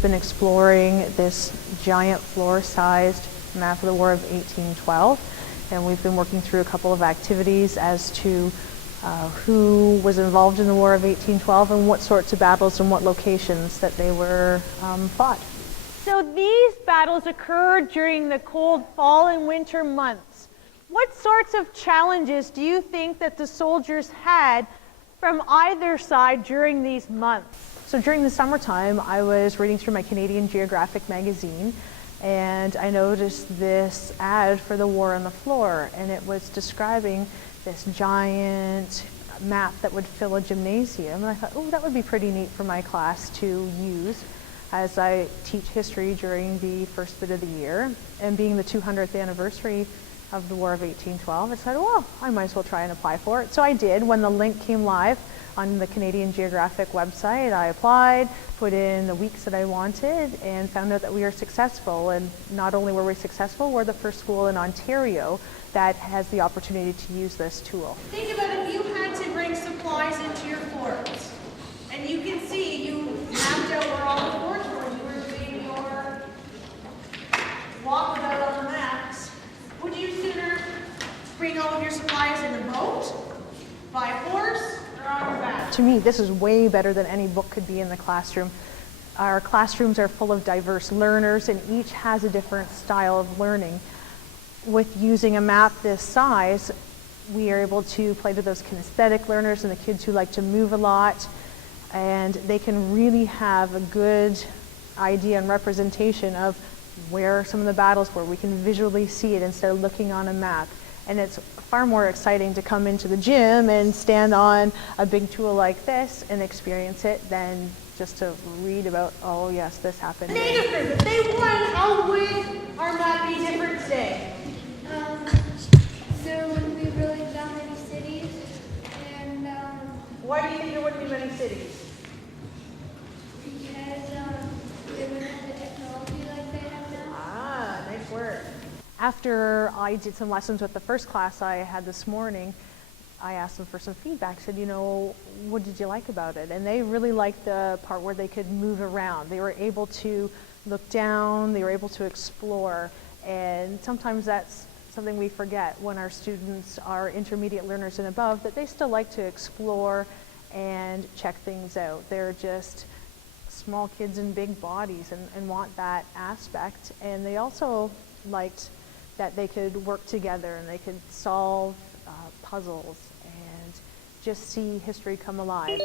we've been exploring this giant floor-sized map of the War of 1812, and we've been working through a couple of activities as to who was involved in the War of 1812 and what sorts of battles and what locations that they were fought. So these battles occurred during the cold fall and winter months. What sorts of challenges do you think that the soldiers had from either side during these months? So during the summertime, I was reading through my Canadian Geographic magazine, and I noticed this ad for the War on the Floor, and it was describing this giant map that would fill a gymnasium. And I thought, oh, that would be pretty neat for my class to use as I teach history during the first bit of the year. And being the 200th anniversary of the War of 1812, I said, well, I might as well try and apply for it. So I did. When the link came live on the Canadian Geographic website, I applied, put in the weeks that I wanted, and found out that we were successful. And not only were we successful, we're the first school in Ontario that has the opportunity to use this tool. Think about if you had to bring supplies into your forts, and you can see you mapped out where all the forts were. You were doing your walkabout on the maps. Would you sooner bring all of your supplies in a boat, by horse, or on your back? To me, this is way better than any book could be in the classroom. Our classrooms are full of diverse learners, and each has a different style of learning. With using a map this size, we are able to play to those kinesthetic learners and the kids who like to move a lot, and they can really have a good idea and representation of where some of the battles were. We can visually see it instead of looking on a map. And it's far more exciting to come into the gym and stand on a big tool like this and experience it than just to read about, oh yes, this happened. If they won, how would our map be different today? There wouldn't be really that many cities, and Why do you think there wouldn't be many cities? because they wouldn't have the technology like they have now. Ah, nice work. After I did some lessons with the first class I had this morning, I asked them for some feedback. I said, you know, what did you like about it? And they really liked the part where they could move around. They were able to look down, they were able to explore, and sometimes that's something we forget when our students are intermediate learners and above, that they still like to explore and check things out. They're just small kids in big bodies and want that aspect. And they also liked that they could work together and they could solve puzzles and just see history come alive.